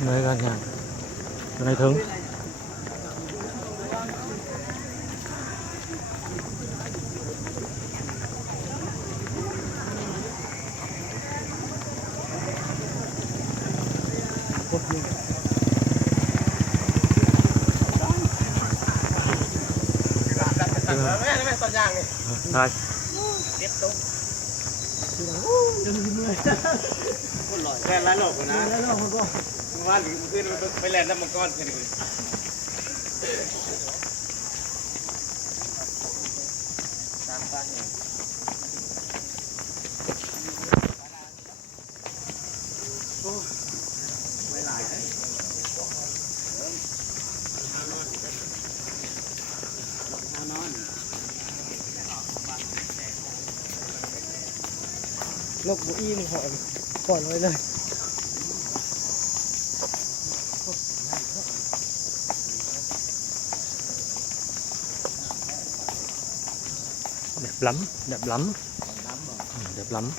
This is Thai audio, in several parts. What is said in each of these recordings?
nơi gần nhà nơi thứng thôi tiếp tụcแล่นหลบนะว่าถึงขึ้นไปแล่นน้ำมังกรกันเลยไม่หลายนอนนกบุอี้มันหอยก่อนไว้เลย đẹp lắm đẹp lắm đẹp lắm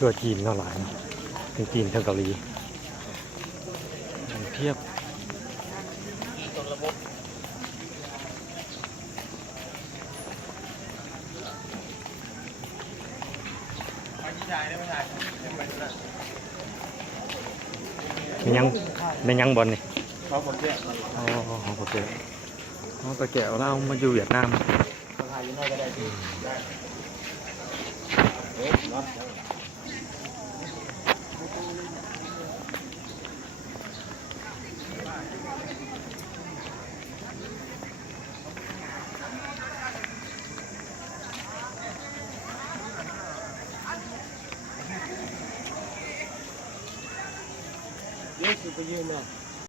ตัวจีนก็หลายทั้งจีนทั้งเกาหลีเพียบยังไม่ยังบอลนี่เขาหมดแก้วอ๋อหมดแก้วเขาตะแก้วเรามาอยู่เวียดนามคนไทยยังไงก็ได้ที่ได้เยอะสุดไปยืนเนาะ